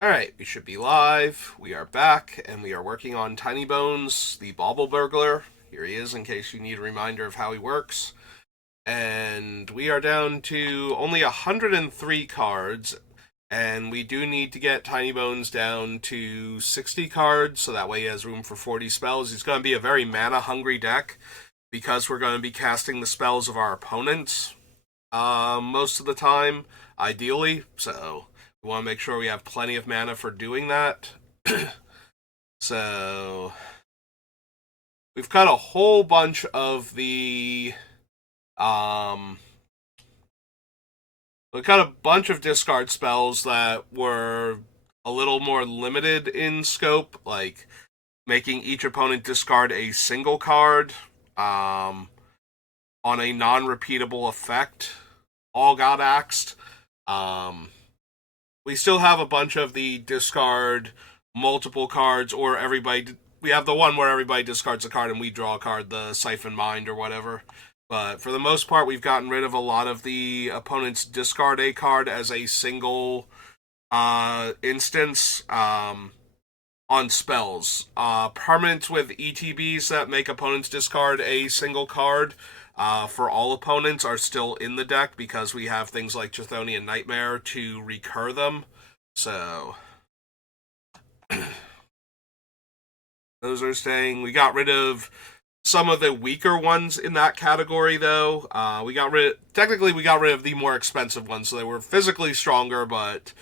Alright, we should be live. We are back, and we are working on Tinybones, the Bauble Burglar. Here he is, in case you need a reminder of how he works. And we are down to only 103 cards, and we do need to get Tinybones down to 60 cards, so that way he has room for 40 spells. He's going to be a very mana-hungry deck, because we're going to be casting the spells of our opponents most of the time, ideally, so we want to make sure we have plenty of mana for doing that. So we've got a whole bunch of the we've got a bunch of discard spells that were a little more limited in scope, like making each opponent discard a single card on a non-repeatable effect. All got axed. Um, we still have a bunch of the discard multiple cards, or everybody. We have the one where everybody discards a card and we draw a card, the Siphon Mind or whatever. But for the most part, we've gotten rid of a lot of the opponent's discard a card as a single instance on spells. Permanents with ETBs that make opponents discard a single card for all opponents are still in the deck because we have things like Chthonian Nightmare to recur them. So those are staying. We got rid of some of the weaker ones in that category, though. Technically, we got rid of the more expensive ones, so they were physically stronger, but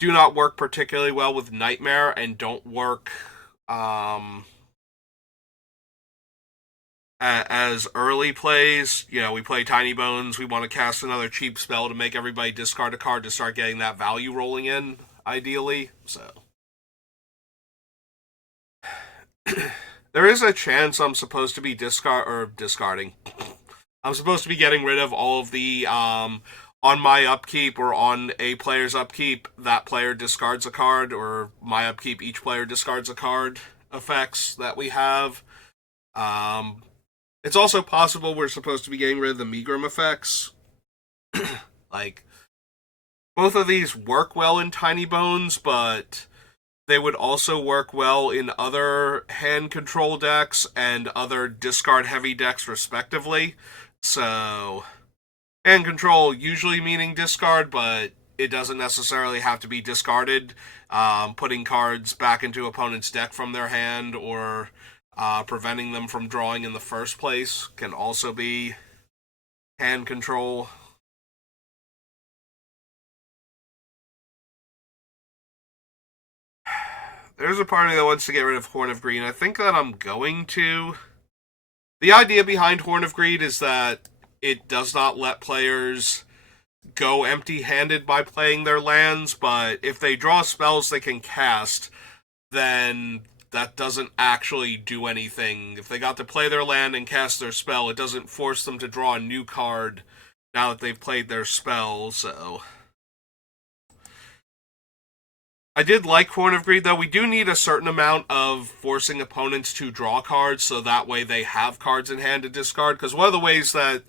do not work particularly well with Nightmare and don't work as early plays. You know, we play Tinybones, we want to cast another cheap spell to make everybody discard a card to start getting that value rolling in, ideally. So there is a chance I'm supposed to be discarding. I'm supposed to be getting rid of all of the on my upkeep or on a player's upkeep, that player discards a card, or my upkeep, each player discards a card effects that we have. Um, it's also possible we're supposed to be getting rid of the Megrim effects. Like, both of these work well in Tinybones, but they would also work well in other hand control decks and other discard heavy decks, respectively. So, hand control usually meaning discard, but it doesn't necessarily have to be discarded. Putting cards back into opponent's deck from their hand or preventing them from drawing in the first place can also be hand control. There's a part of me that wants to get rid of Horn of Greed. I think that I'm going to. The idea behind Horn of Greed is that it does not let players go empty-handed by playing their lands, but if they draw spells they can cast, then that doesn't actually do anything. If they got to play their land and cast their spell, it doesn't force them to draw a new card now that they've played their spell, so I did like Horn of Greed, though. We do need a certain amount of forcing opponents to draw cards, so that way they have cards in hand to discard. Because one of the ways that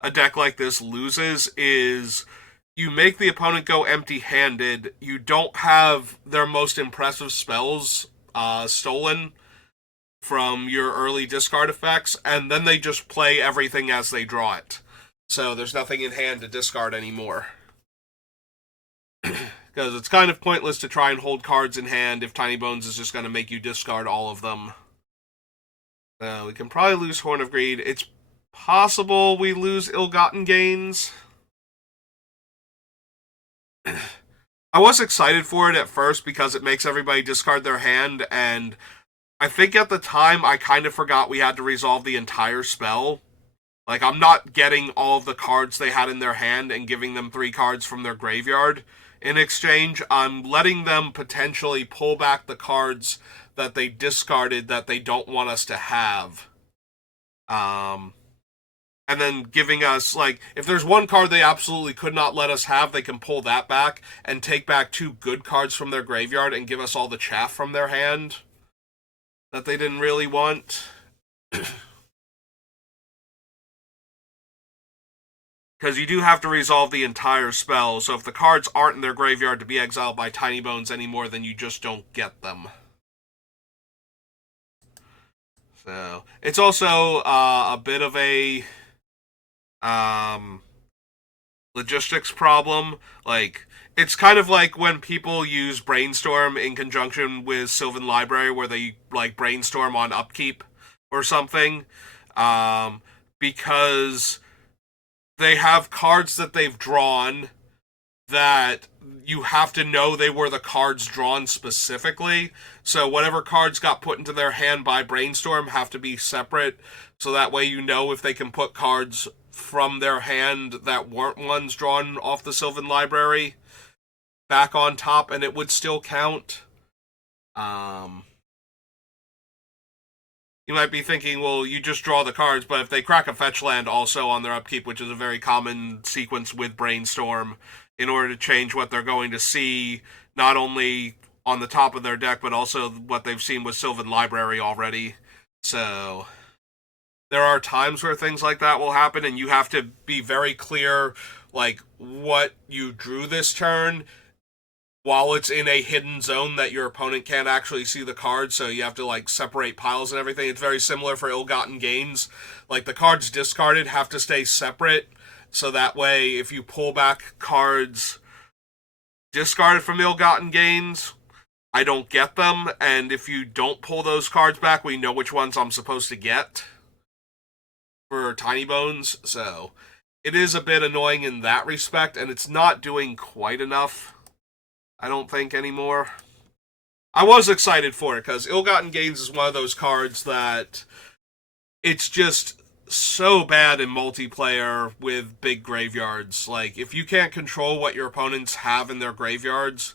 a deck like this loses is you make the opponent go empty-handed. You don't have their most impressive spells stolen from your early discard effects, and then they just play everything as they draw it. So there's nothing in hand to discard anymore. Because it's kind of pointless to try and hold cards in hand if Tinybones is just going to make you discard all of them. We can probably lose Horn of Greed. It's possible we lose Ill-Gotten Gains. I was excited for it at first because it makes everybody discard their hand, and I think at the time I kind of forgot we had to resolve the entire spell. Like, I'm not getting all of the cards they had in their hand and giving them 3 cards from their graveyard. In exchange, I'm letting them potentially pull back the cards that they discarded that they don't want us to have. And then giving us, like, if there's one card they absolutely could not let us have, they can pull that back and take back 2 good cards from their graveyard and give us all the chaff from their hand that they didn't really want. Because you do have to resolve the entire spell, so if the cards aren't in their graveyard to be exiled by Tinybones anymore, then you just don't get them. So, it's also a bit of a logistics problem. Like, it's kind of like when people use Brainstorm in conjunction with Sylvan Library, where they, like, brainstorm on upkeep or something. Because they have cards that they've drawn that you have to know they were the cards drawn specifically. So whatever cards got put into their hand by Brainstorm have to be separate, so that way you know if they can put cards from their hand that weren't ones drawn off the Sylvan Library back on top, and it would still count. You might be thinking, well, you just draw the cards, but if they crack a fetch land also on their upkeep, which is a very common sequence with Brainstorm, in order to change what they're going to see, not only on the top of their deck, but also what they've seen with Sylvan Library already. So, there are times where things like that will happen, and you have to be very clear, like, what you drew this turn, while it's in a hidden zone that your opponent can't actually see the cards, so you have to, like, separate piles and everything. It's very similar for ill-gotten gains. Like, the cards discarded have to stay separate, so that way, if you pull back cards discarded from ill-gotten gains, I don't get them, and if you don't pull those cards back, we know which ones I'm supposed to get for Tinybones, so it is a bit annoying in that respect, and it's not doing quite enough, I don't think, anymore. I was excited for it, because Ill-Gotten Gains is one of those cards that it's just so bad in multiplayer with big graveyards. Like, if you can't control what your opponents have in their graveyards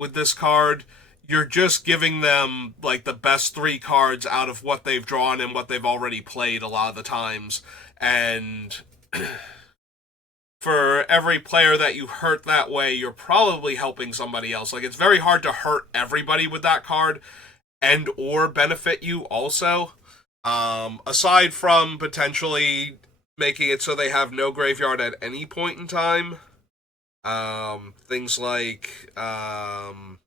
with this card, you're just giving them, like, the best 3 cards out of what they've drawn and what they've already played a lot of the times. And for every player that you hurt that way, you're probably helping somebody else. Like, it's very hard to hurt everybody with that card and or benefit you also. Aside from potentially making it so they have no graveyard at any point in time. Things like Leyline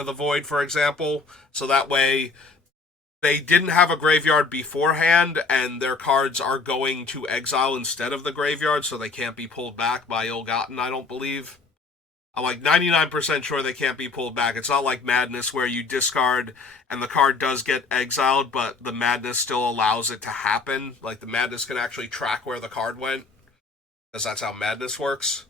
of the Void, for example. So that way they didn't have a graveyard beforehand, and their cards are going to exile instead of the graveyard, so they can't be pulled back by Ill-Gotten, I don't believe. I'm like 99% sure they can't be pulled back. It's not like Madness where you discard and the card does get exiled, but the Madness still allows it to happen. Like, the Madness can actually track where the card went, because that's how Madness works.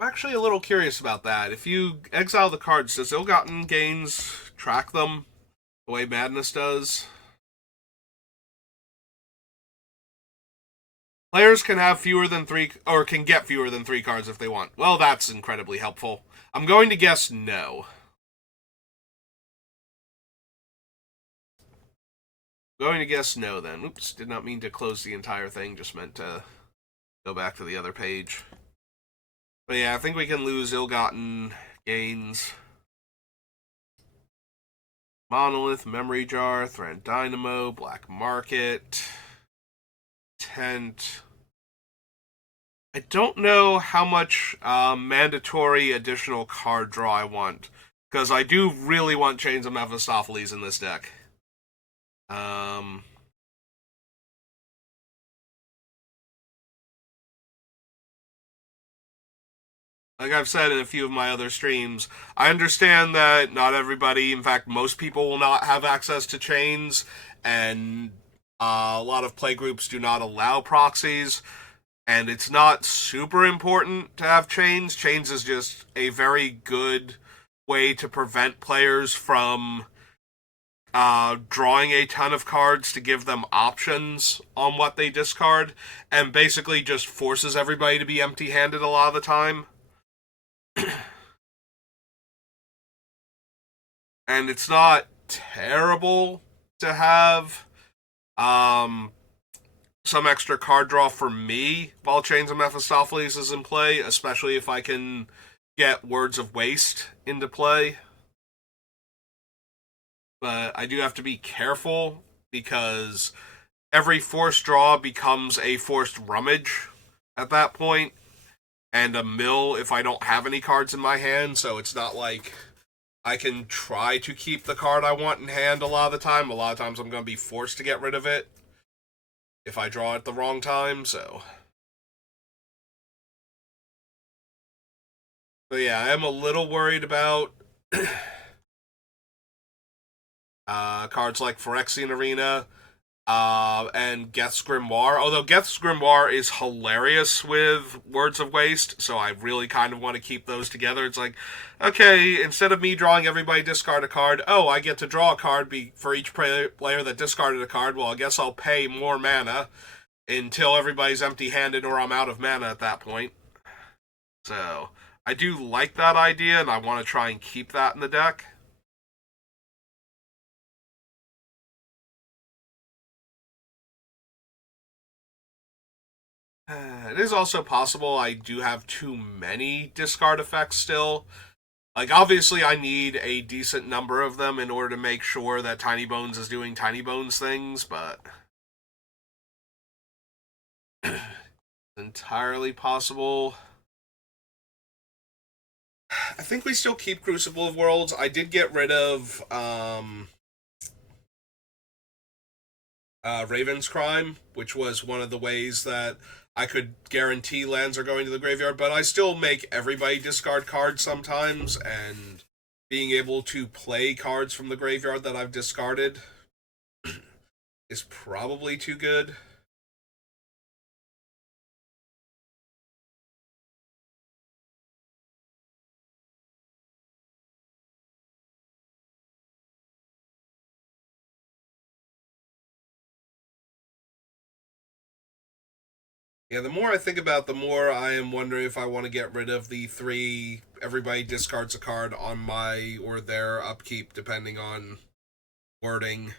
I'm actually a little curious about that. If you exile the cards, does Ill-Gotten Gains track them the way Madness does? Players can have fewer than 3, or can get fewer than 3 cards if they want. Well, that's incredibly helpful. I'm going to guess no. Going to guess no, then. Oops, did not mean to close the entire thing, just meant to go back to the other page. But yeah, I think we can lose Ill-Gotten Gains. Monolith, Memory Jar, Thread Dynamo, Black Market, Tent. I don't know how much mandatory additional card draw I want, because I do really want Chains of Mephistopheles in this deck. Like I've said in a few of my other streams, I understand that not everybody, in fact, most people will not have access to chains, and a lot of playgroups do not allow proxies, and it's not super important to have chains. Chains is just a very good way to prevent players from drawing a ton of cards to give them options on what they discard, and basically just forces everybody to be empty-handed a lot of the time. And it's not terrible to have some extra card draw for me while Chains of Mephistopheles is in play, especially if I can get Words of Waste into play. But I do have to be careful, because every forced draw becomes a forced rummage at that point, and a mill if I don't have any cards in my hand, so it's not like I can try to keep the card I want in hand a lot of the time. A lot of times I'm going to be forced to get rid of it if I draw at the wrong time, so. But yeah, I am a little worried about cards like Phyrexian Arena and Geth's Grimoire. Although Geth's Grimoire is hilarious with Words of Waste, so I really kind of want to keep those together. It's like, okay, instead of me drawing everybody discard a card, oh, I get to draw a card for each player that discarded a card. Well, I guess I'll pay more mana until everybody's empty-handed or I'm out of mana at that point. So, I do like that idea, and I want to try and keep that in the deck. It is also possible I do have too many discard effects still. Like, obviously, I need a decent number of them in order to make sure that Tinybones is doing Tinybones things, but entirely possible. I think we still keep Crucible of Worlds. I did get rid of Raven's Crime, which was one of the ways that I could guarantee lands are going to the graveyard, but I still make everybody discard cards sometimes, and being able to play cards from the graveyard that I've discarded is probably too good. Yeah, the more I think about, the more I am wondering if I want to get rid of the 3 everybody discards a card on my or their upkeep, depending on wording.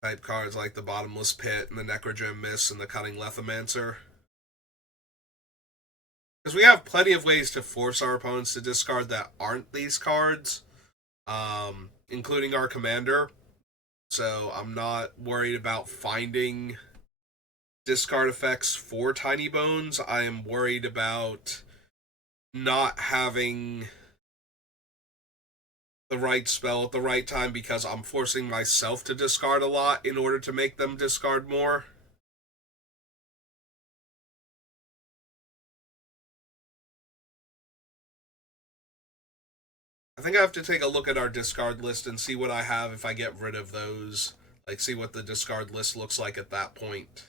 Type cards like the Bottomless Pit and the Necrogem Miss and the Cunning Lethomancer. Because we have plenty of ways to force our opponents to discard that aren't these cards, including our commander. So I'm not worried about finding discard effects for Tinybones. I am worried about not having the right spell at the right time because I'm forcing myself to discard a lot in order to make them discard more. I think I have to take a look at our discard list and see what I have if I get rid of those. Like, see what the discard list looks like at that point.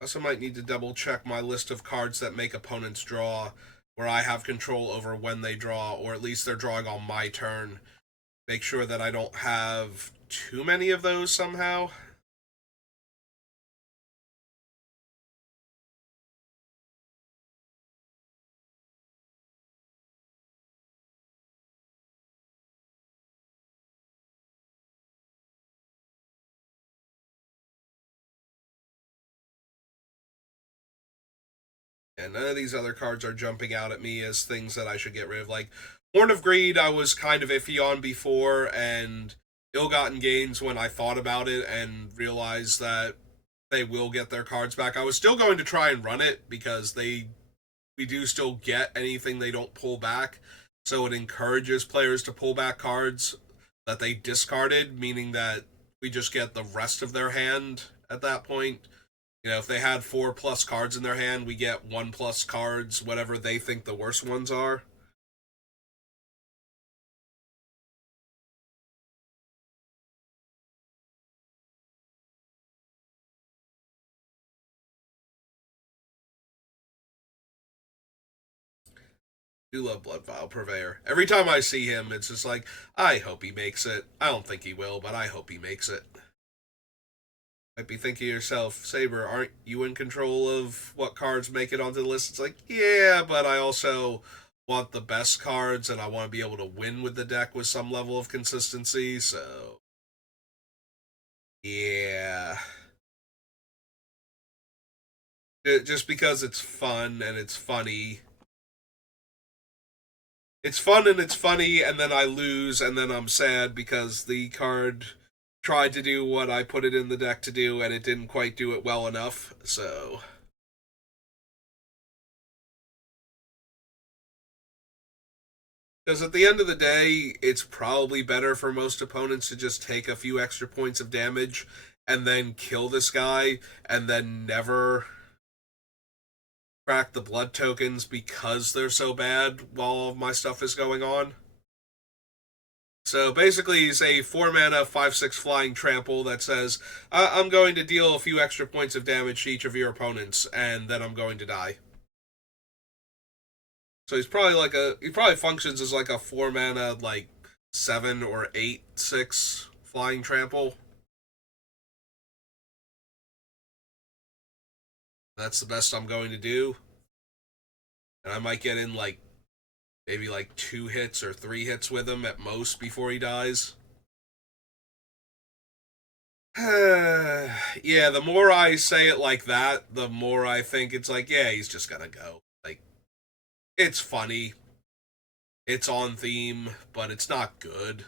I also might need to double check my list of cards that make opponents draw, where I have control over when they draw, or at least they're drawing on my turn. Make sure that I don't have too many of those somehow. And none of these other cards are jumping out at me as things that I should get rid of. Like, Horn of Greed, I was kind of iffy on before, and Ill-Gotten Gains when I thought about it and realized that they will get their cards back. I was still going to try and run it because we do still get anything they don't pull back. So it encourages players to pull back cards that they discarded, meaning that we just get the rest of their hand at that point. You know, if they had 4+ cards in their hand, we get 1+ cards, whatever they think the worst ones are. Do love Blood Vial Purveyor. Every time I see him, it's just like, I hope he makes it. I don't think he will, but I hope he makes it. Might be thinking to yourself, Saber, aren't you in control of what cards make it onto the list? It's like, yeah, but I also want the best cards and I want to be able to win with the deck with some level of consistency, so yeah. Just because it's fun and it's funny. It's fun and it's funny, and then I lose, and then I'm sad because the card tried to do what I put it in the deck to do, and it didn't quite do it well enough, so... Because at the end of the day, it's probably better for most opponents to just take a few extra points of damage and then kill this guy and then never crack the blood tokens because they're so bad while all of my stuff is going on. So basically, he's a 4 mana 5/6 flying trample that says, I'm going to deal a few extra points of damage to each of your opponents, and then I'm going to die. So he probably functions as like a 4 mana, like 7 or 8/6 flying trample. That's the best I'm going to do. And I might get in like maybe like 2 hits or 3 hits with him at most before he dies. Yeah, the more I say it like that, the more I think it's like, yeah, he's just gonna go. Like, it's funny. It's on theme, but it's not good.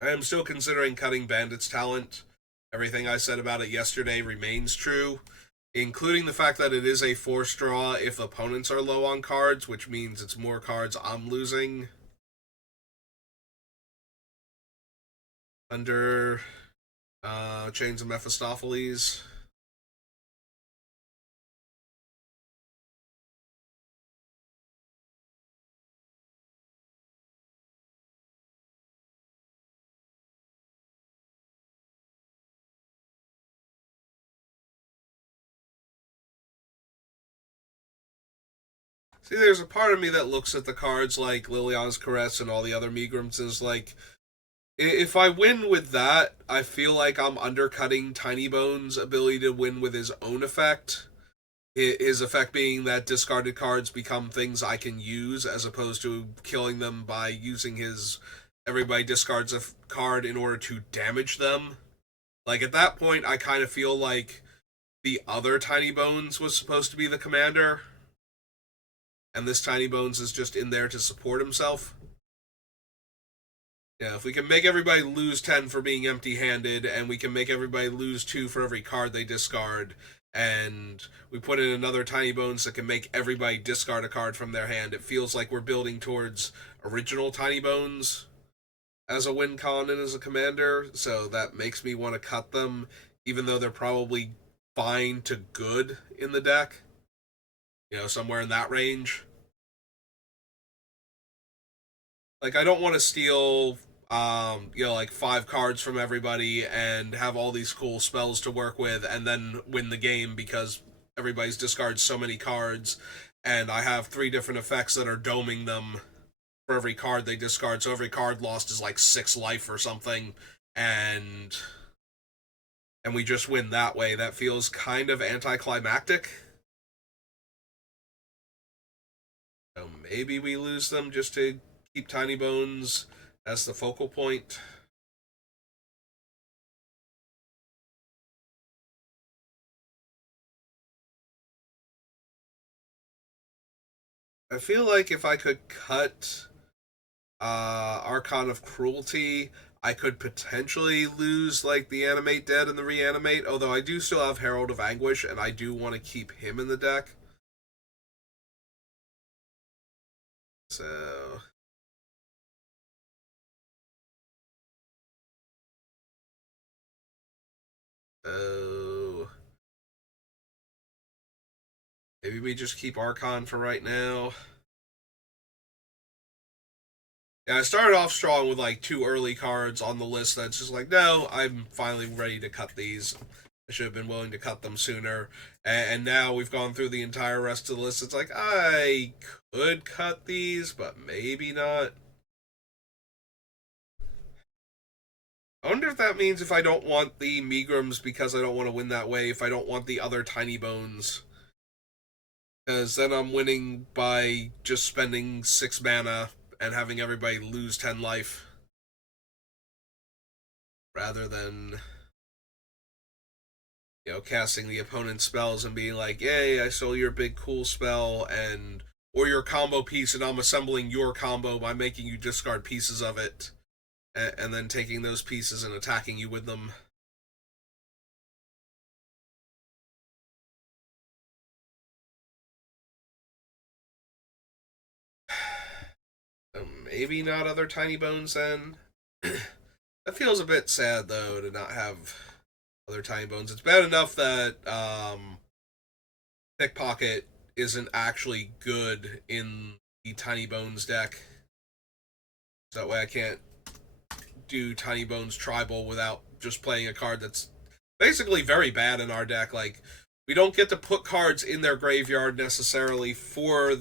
I am still considering cutting Bandit's talent. Everything I said about it yesterday remains true, including the fact that it is a force draw if opponents are low on cards, which means it's more cards I'm losing. Under Chains of Mephistopheles. See, there's a part of me that looks at the cards like Liliana's Caress and all the other Megrams is like, if I win with that, I feel like I'm undercutting Tinybones' ability to win with his own effect. His effect being that discarded cards become things I can use, as opposed to killing them by using his everybody discards a card in order to damage them. Like, at that point, I kind of feel like the other Tinybones was supposed to be the commander, and this Tinybones is just in there to support himself. Yeah, if we can make everybody lose 10 for being empty handed, and we can make everybody lose 2 for every card they discard, and we put in another Tinybones that can make everybody discard a card from their hand, it feels like we're building towards original Tinybones as a win con and as a commander, so that makes me want to cut them, even though they're probably fine to good in the deck. You know, somewhere in that range. Like, I don't want to steal like 5 cards from everybody and have all these cool spells to work with and then win the game because everybody's discards so many cards and I have 3 different effects that are doming them for every card they discard. So every card lost is like 6 life or something, and we just win that way. That feels kind of anticlimactic. So maybe we lose them just to keep Tinybones as the focal point. I feel like if I could cut Archon of Cruelty, I could potentially lose like the Animate Dead and the Reanimate, although I do still have Herald of Anguish, and I do want to keep him in the deck. So... Oh... Maybe we just keep Archon for right now. Yeah, I started off strong with like 2 early cards on the list that's just like, no, I'm finally ready to cut these. I should have been willing to cut them sooner. And now we've gone through the entire rest of the list. It's like, I could cut these, but maybe not. I wonder if that means if I don't want the Megrams because I don't want to win that way, if I don't want the other Tinybones. Because then I'm winning by just spending 6 mana and having everybody lose 10 life. rather than, casting the opponent's spells and being like, yay, I stole your big cool spell, and or your combo piece, and I'm assembling your combo by making you discard pieces of it, and then taking those pieces and attacking you with them. Maybe not other Tinybones then. That feels a bit sad though to not have other Tinybones. It's bad enough that Pickpocket isn't actually good in the Tinybones deck. So that way I can't do Tinybones Tribal without just playing a card that's basically very bad in our deck. Like, we don't get to put cards in their graveyard necessarily for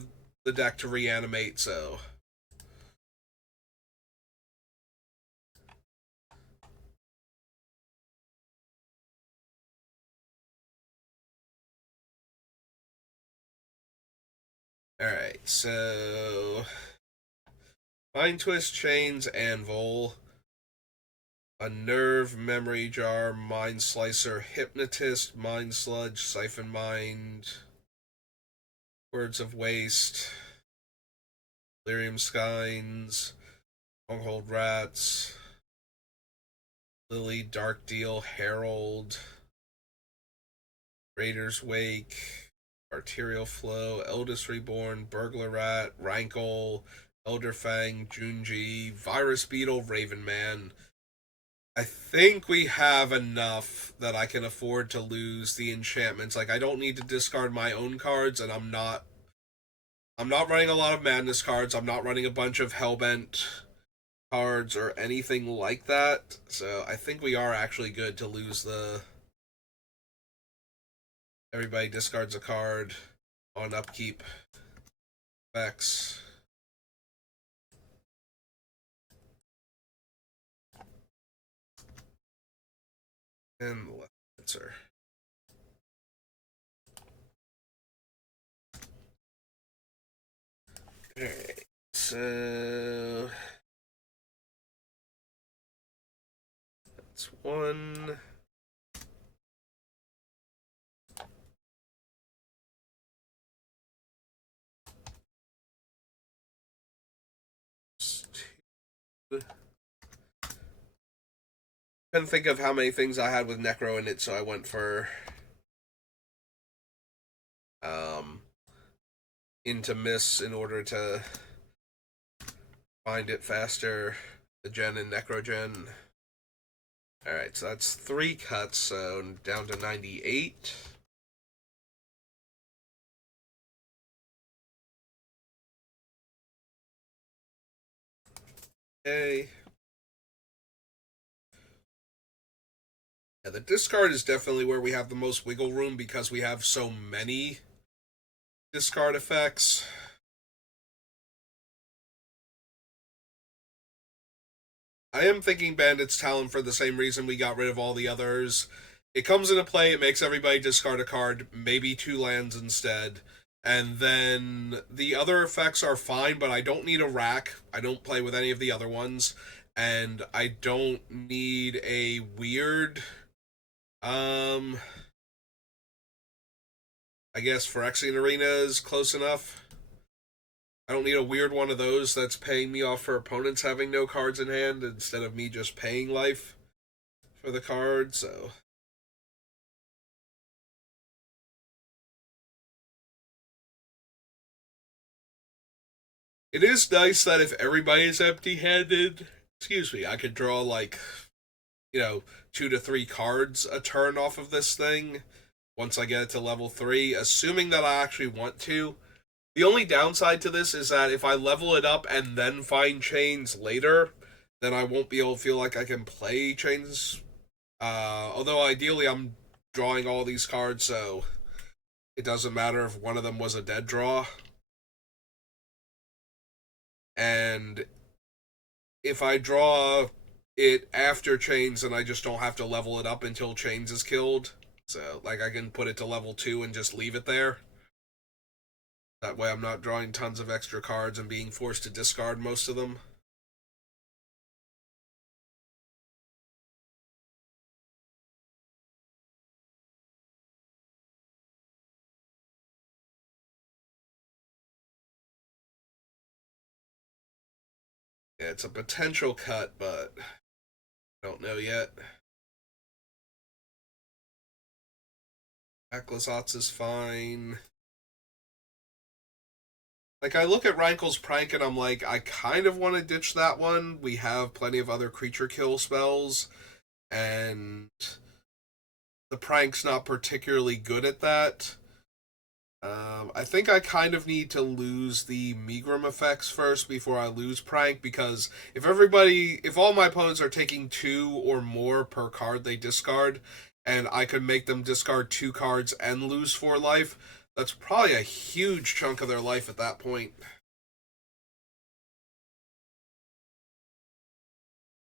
the deck to reanimate, so. Alright, so Mind Twist, Chains, Anvil, a Nerve, Memory Jar, Mind Slicer, Hypnotist, Mind Sludge, Siphon Mind, Words of Waste, Lyrium Skynes, Stronghold Rats, Lily, Dark Deal, Herald, Raider's Wake, Arterial Flow, Eldest Reborn, Burglar Rat, Rankle, Elderfang, Junji, Virus Beetle, Raven Man. I think we have enough that I can afford to lose the enchantments. Like, I don't need to discard my own cards, and I'm not running a lot of Madness cards. I'm not running a bunch of Hellbent cards or anything like that. So I think we are actually good to lose the everybody discards a card on upkeep effects. And the left answer. Alright, so that's one. Couldn't think of how many things I had with Necro in it, so I went for into Miss in order to find it faster. The Gen and Necrogen. Alright, so that's 3 cuts, so down to 98. Okay. Yeah, the discard is definitely where we have the most wiggle room because we have so many discard effects. I am thinking Bandit's Talon for the same reason we got rid of all the others. It comes into play, it makes everybody discard a card, maybe 2 lands instead. And then the other effects are fine, but I don't need a rack. I don't play with any of the other ones. And I don't need a weird I guess Phyrexian Arena is close enough. I don't need a weird one of those that's paying me off for opponents having no cards in hand instead of me just paying life for the card, so. It is nice that if everybody is empty-handed, I could draw like, 2 to 3 cards a turn off of this thing once I get it to level 3, assuming that I actually want to. The only downside to this is that if I level it up and then find chains later, then I won't be able to feel like I can play chains. Although ideally I'm drawing all these cards, so it doesn't matter if one of them was a dead draw. And if I draw it after chains, then I just don't have to level it up until chains is killed. So, like, I can put it to level 2 and just leave it there. That way I'm not drawing tons of extra cards and being forced to discard most of them. Yeah, it's a potential cut, but I don't know yet. Aklasatz is fine. Like, I look at Rankel's Prank and I'm like, I kind of want to ditch that one. We have plenty of other creature kill spells, and the Prank's not particularly good at that. I think I kind of need to lose the Megrim effects first before I lose Prank, because if all my opponents are taking 2 or more per card they discard, and I could make them discard 2 cards and lose 4 life, that's probably a huge chunk of their life at that point.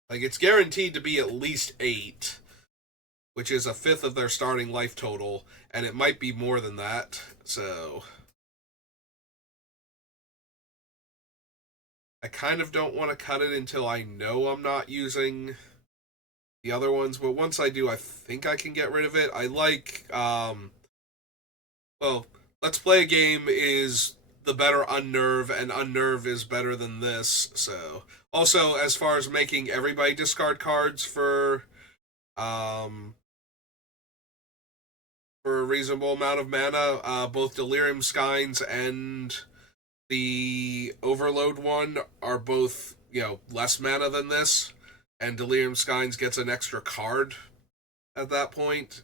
Like, it's guaranteed to be at least 8, which is a fifth of their starting life total, and it might be more than that, so I kind of don't want to cut it until I know I'm not using the other ones, but once I do, I think I can get rid of it. I like, well, Let's Play a Game is the better Unnerve, and Unnerve is better than this, so. Also, as far as making everybody discard cards um, for a reasonable amount of mana, both Delirium Skynes and the Overload one are both, less mana than this, and Delirium Skynes gets an extra card at that point,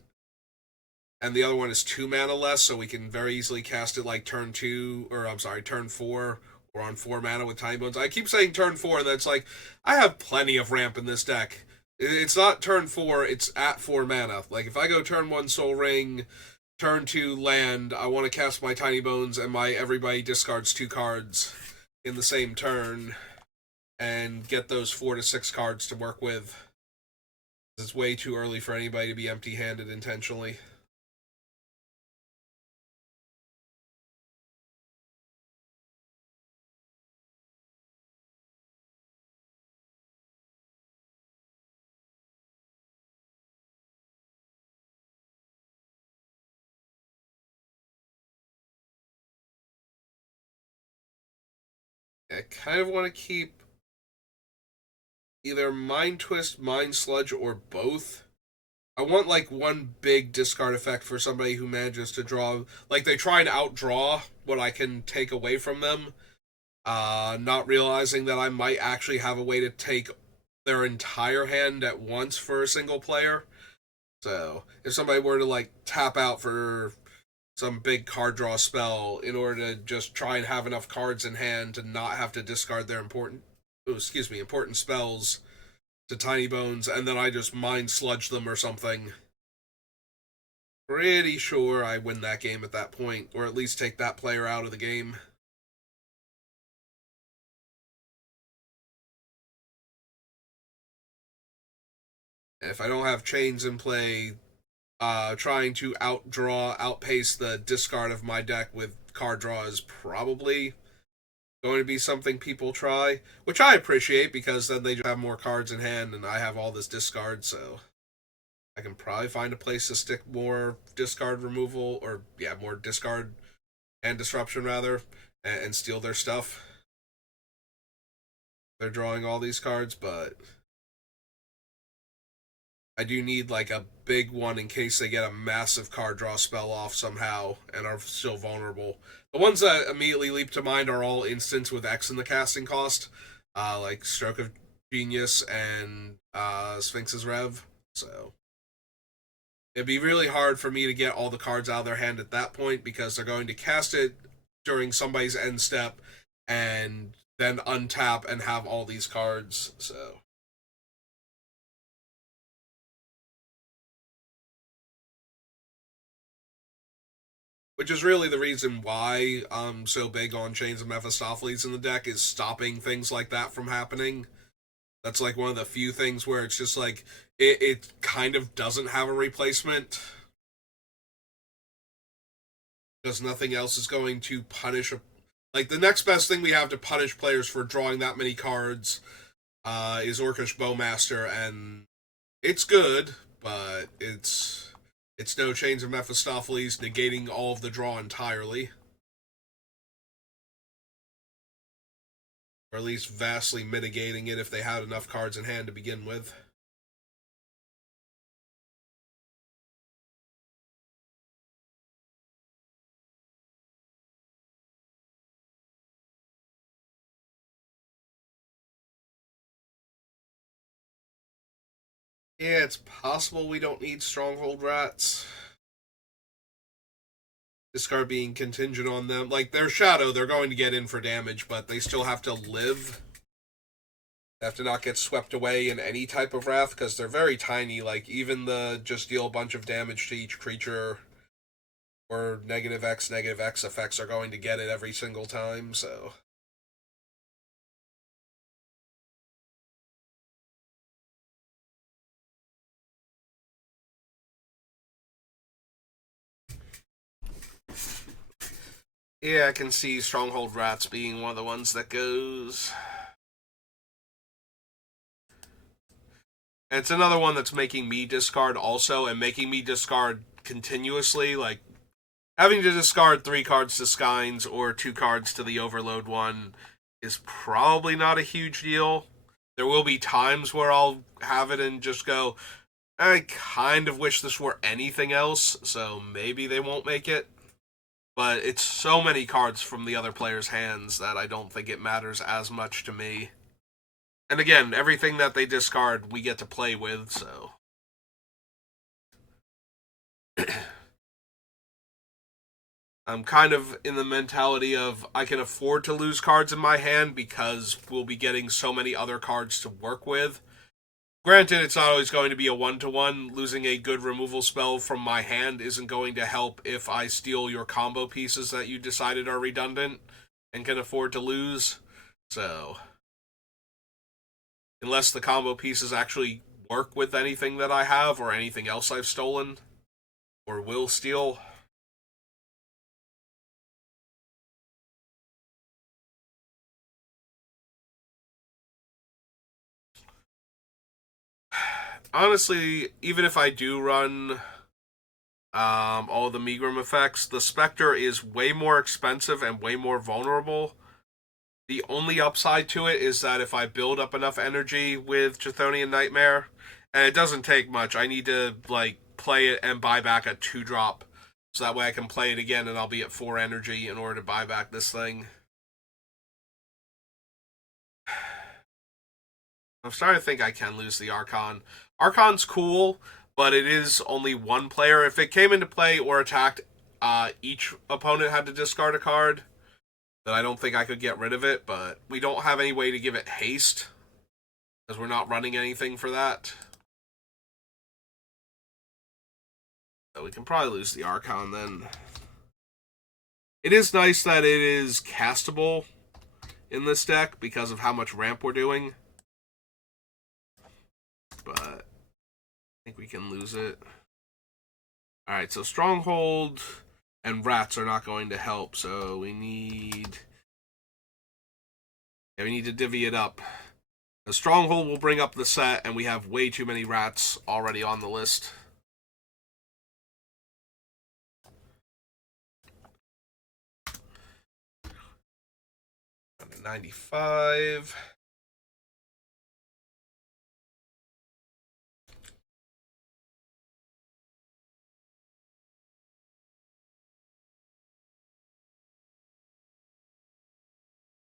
and the other one is 2 mana less, so we can very easily cast it like turn 2, or I'm sorry, turn 4, or on 4 mana with Tinybones. I keep saying turn 4, and that's like, I have plenty of ramp in this deck. It's not turn 4, it's at 4 mana. Like, if I go turn 1 Soul Ring, turn 2 land, I want to cast my Tinybones, and my everybody discards 2 cards in the same turn, and get those 4 to 6 cards to work with. It's way too early for anybody to be empty-handed intentionally. I kind of want to keep either Mind Twist, Mind Sludge, or both. I want like one big discard effect for somebody who manages to draw. Like, they try and outdraw what I can take away from them, not realizing that I might actually have a way to take their entire hand at once for a single player. So if somebody were to like tap out for some big card draw spell in order to just try and have enough cards in hand to not have to discard their important spells to Tinybones, and then I just Mind Sludge them or something, pretty sure I win that game at that point, or at least take that player out of the game. If I don't have chains in play, trying to outpace the discard of my deck with card draw is probably going to be something people try, which I appreciate, because then they just have more cards in hand and I have all this discard, so I can probably find a place to stick more discard removal, or yeah, more discard and disruption rather, and steal their stuff. They're drawing all these cards, but I do need like a big one in case they get a massive card draw spell off somehow and are still vulnerable. The ones that immediately leap to mind are all instants with X in the casting cost, like Stroke of Genius and Sphinx's Rev. So it'd be really hard for me to get all the cards out of their hand at that point, because they're going to cast it during somebody's end step and then untap and have all these cards. So which is really the reason why I'm so big on Chains of Mephistopheles in the deck, is stopping things like that from happening. That's like one of the few things where it's just like it kind of doesn't have a replacement, because nothing else is going to punish like, the next best thing we have to punish players for drawing that many cards is Orcish Bowmaster, and it's good, but it's no Chains of Mephistopheles negating all of the draw entirely. Or at least vastly mitigating it if they had enough cards in hand to begin with. Yeah, it's possible we don't need Stronghold Rats. Discard being contingent on them. Like, their Shadow, they're going to get in for damage, but they still have to live. They have to not get swept away in any type of Wrath, because they're very tiny. Like, even the just deal a bunch of damage to each creature or negative X effects are going to get it every single time, so... Yeah, I can see Stronghold Rats being one of the ones that goes. And it's another one that's making me discard also, and making me discard continuously. Like, having to discard 3 cards to Skynes or 2 cards to the Overload one is probably not a huge deal. There will be times where I'll have it and just go, I kind of wish this were anything else, so maybe they won't make it. But it's so many cards from the other player's hands that I don't think it matters as much to me. And again, everything that they discard, we get to play with, so... I'm kind of in the mentality of I can afford to lose cards in my hand because we'll be getting so many other cards to work with. Granted, it's not always going to be a one-to-one. Losing a good removal spell from my hand isn't going to help if I steal your combo pieces that you decided are redundant and can afford to lose. So, unless the combo pieces actually work with anything that I have or anything else I've stolen or will steal. Honestly, even if I do run all the Megrim effects, the Spectre is way more expensive and way more vulnerable. The only upside to it is that if I build up enough energy with Chthonian Nightmare, and it doesn't take much, I need to like play it and buy back a 2-drop, so that way I can play it again and I'll be at 4 energy in order to buy back this thing. I'm starting to think I can lose the Archon. Archon's cool, but it is only one player. If it came into play or attacked, each opponent had to discard a card, then I don't think I could get rid of it, but we don't have any way to give it haste, because we're not running anything for that. So we can probably lose the Archon then. It is nice that it is castable in this deck because of how much ramp we're doing, but I think we can lose it. Alright, so Stronghold and Rats are not going to help, so we need... Yeah, we need to divvy it up. The Stronghold will bring up the set, and we have way too many Rats already on the list. 95.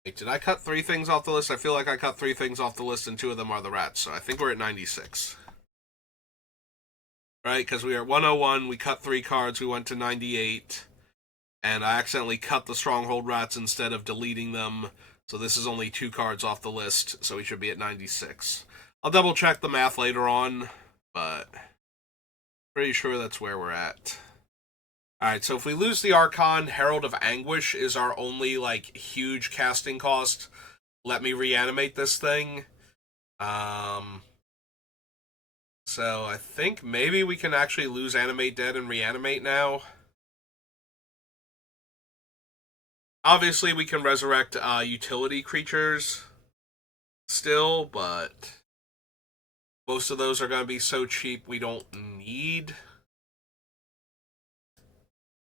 Wait, did I cut 3 things off the list? I feel like I cut 3 things off the list, and 2 of them are the Rats, so I think we're at 96. Right, because we are at 101, we cut 3 cards, we went to 98, and I accidentally cut the Stronghold Rats instead of deleting them, so this is only 2 cards off the list, so we should be at 96. I'll double check the math later on, but pretty sure that's where we're at. Alright, so if we lose the Archon, Herald of Anguish is our only, like, huge casting cost. Let me reanimate this thing. So I think maybe we can actually lose Animate Dead and reanimate now. Obviously, we can resurrect utility creatures still, but most of those are going to be so cheap we don't need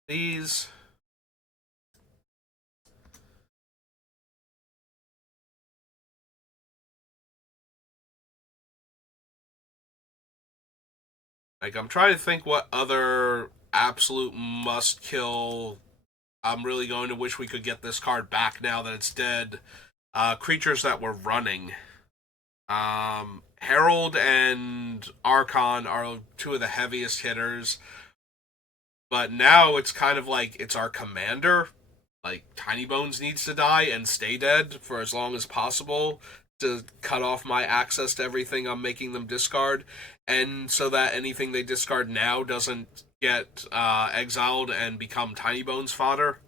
these. Like, I'm trying to think what other absolute must kill. I'm really going to wish we could get this card back now that it's dead. Creatures that were running. Herald and Archon are two of the heaviest hitters, but now it's kind of like it's our commander. Like, Tinybones needs to die and stay dead for as long as possible to cut off my access to everything I'm making them discard, and so that anything they discard now doesn't get exiled and become Tinybones fodder.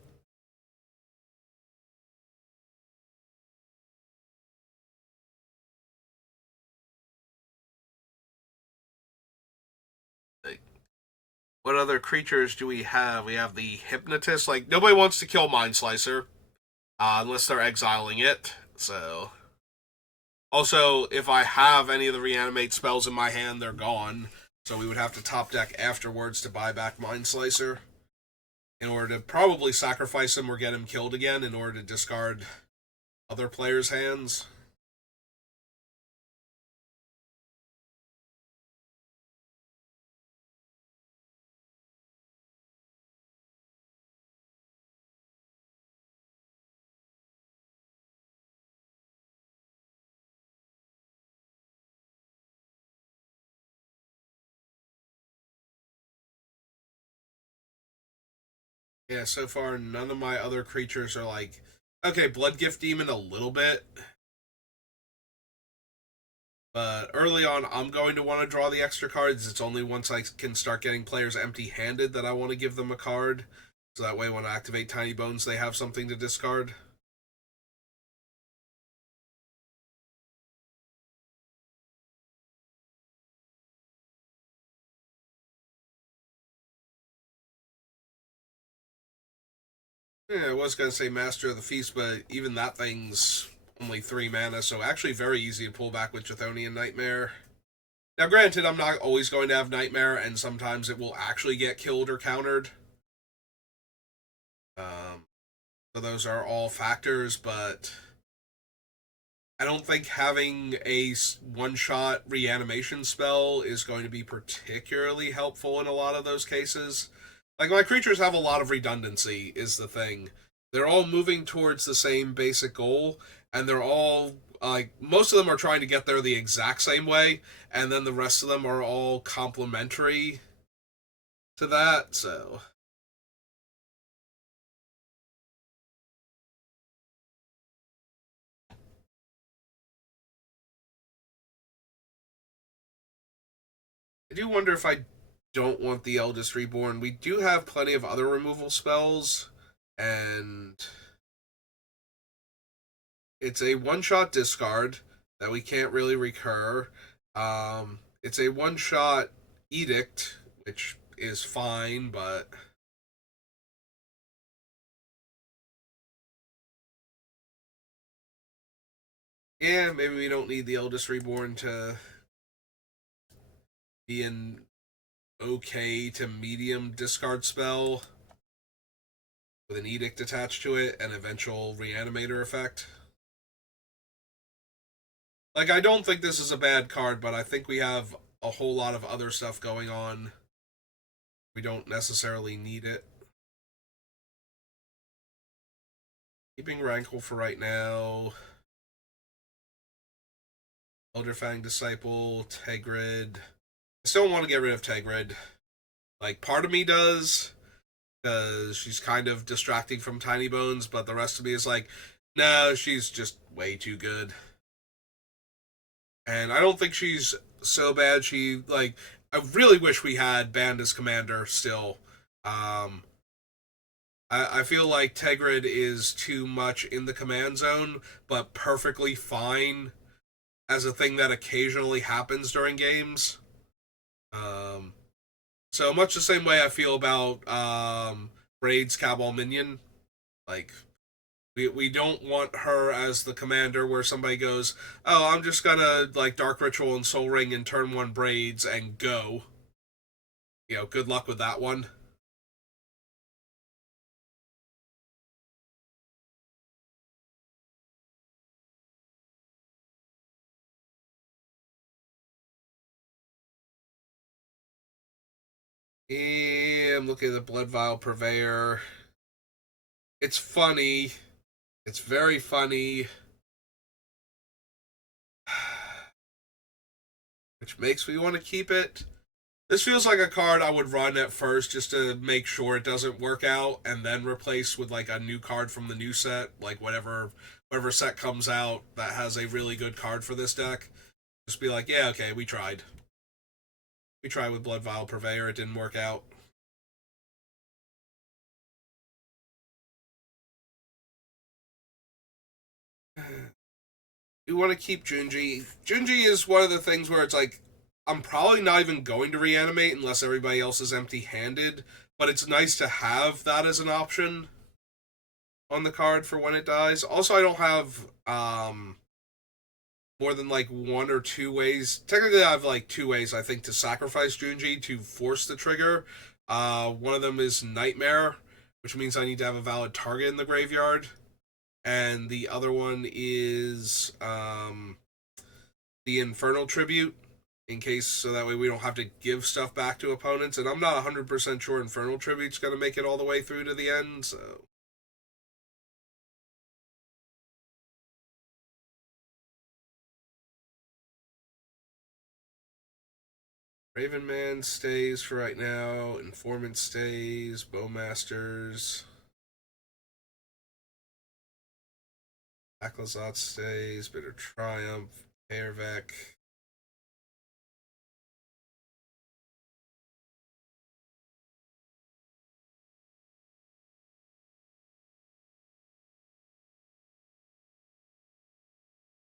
Like, what other creatures do we have? We have the Hypnotist. Like, nobody wants to kill Mind Slicer unless they're exiling it. So, also, if I have any of the reanimate spells in my hand, they're gone. So we would have to top deck afterwards to buy back Mind Slicer in order to probably sacrifice him or get him killed again in order to discard other players' hands. Yeah, so far none of my other creatures are like, okay, Blood Gift Demon a little bit, but early on I'm going to want to draw the extra cards. It's only once I can start getting players empty-handed that I want to give them a card, so that way when I activate Tinybones they have something to discard. Yeah, I was gonna say Master of the Feast, but even that thing's only 3 mana, so actually very easy to pull back with Chthonian Nightmare. Now, granted, I'm not always going to have Nightmare, and sometimes it will actually get killed or countered. Um, so those are all factors, but I don't think having a one-shot reanimation spell is going to be particularly helpful in a lot of those cases. Like, my creatures have a lot of redundancy, is the thing. They're all moving towards the same basic goal, and they're all, like, most of them are trying to get there the exact same way, and then the rest of them are all complementary to that, so. I do wonder if I don't want the Eldest Reborn. We do have plenty of other removal spells, and it's a one-shot discard that we can't really recur. It's a one-shot edict, which is fine, but yeah, maybe we don't need the Eldest Reborn to be an okay to medium discard spell with an edict attached to it and eventual reanimator effect. Like, I don't think this is a bad card, but I think we have a whole lot of other stuff going on. We don't necessarily need it. Keeping Rankle for right now. Elderfang Disciple, Tegrid. I still want to get rid of Tegrid. Like, part of me does, because she's kind of distracting from Tinybones, but the rest of me is like, no, she's just way too good. And I don't think she's so bad. I really wish we had Band as Commander still. Um, I feel like Tegrid is too much in the command zone, but perfectly fine as a thing that occasionally happens during games. Um, so much the same way I feel about Braid's Cabal Minion. Like, we don't want her as the commander where somebody goes, oh, I'm just gonna like Dark Ritual and Soul Ring and turn one Braids and go. Good luck with that one. I'm looking at the Blood Vial Purveyor. It's funny. It's very funny. Which makes me want to keep it. This feels like a card I would run at first just to make sure it doesn't work out, and then replace with like a new card from the new set, like whatever set comes out that has a really good card for this deck. Just be like, yeah, okay, we tried. We tried with Blood Vial Purveyor, it didn't work out. You want to keep Junji. Junji is one of the things where it's like, I'm probably not even going to reanimate unless everybody else is empty-handed, but it's nice to have that as an option on the card for when it dies. Also, I don't have more than like one or two ways. Technically, I have like two ways, I think, to sacrifice Junji to force the trigger. One of them is Nightmare, which means I need to have a valid target in the graveyard. And the other one is the Infernal Tribute, in case, so that way we don't have to give stuff back to opponents. And I'm not 100% sure Infernal Tribute's going to make it all the way through to the end, so... Raven Man stays for right now. Informant stays. Bowmasters. Aklazat stays. Bitter Triumph. Airvec.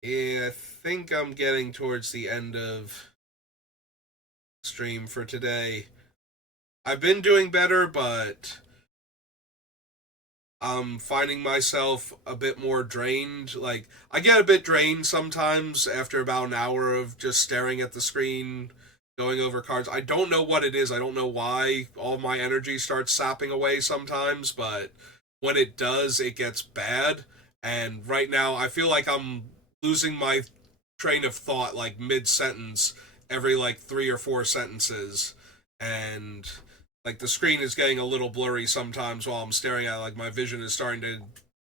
Yeah, I think I'm getting towards the end of stream for today. I've been doing better, but I'm finding myself a bit more drained. Like, I get a bit drained sometimes after about an hour of just staring at the screen, going over cards. I don't know what it is. I don't know why all my energy starts sapping away sometimes, but when it does, it gets bad. And right now, I feel like I'm losing my train of thought like mid-sentence every like 3 or 4 sentences. And like the screen is getting a little blurry sometimes while I'm staring at it. Like my vision is starting to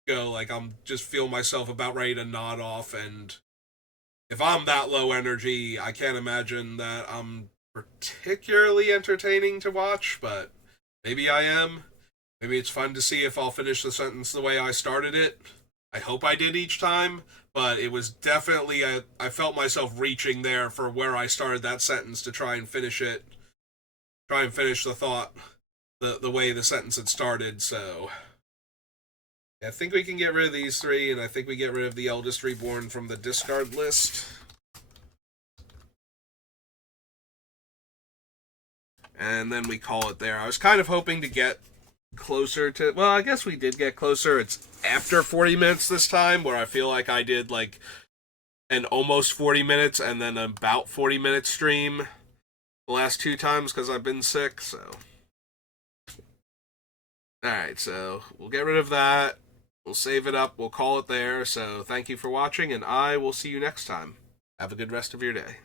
go, like I'm just feel myself about ready to nod off. And if I'm that low energy, I can't imagine that I'm particularly entertaining to watch, but maybe I am. Maybe it's fun to see if I'll finish the sentence the way I started it. I hope I did each time, but it was definitely I felt myself reaching there for where I started that sentence to try and finish it, try and finish the thought the way the sentence had started. So yeah, I think we can get rid of these three, and I think we get rid of the Eldest Reborn from the discard list. And then we call it there. I was kind of hoping to get closer to, well, I guess we did get closer. It's after 40 minutes this time, where I feel like I did like an almost 40 minutes and then about 40 minute stream the last 2 times because I've been sick. So alright, so we'll get rid of that, we'll save it up, we'll call it there. So thank you for watching, and I will see you next time. Have a good rest of your day.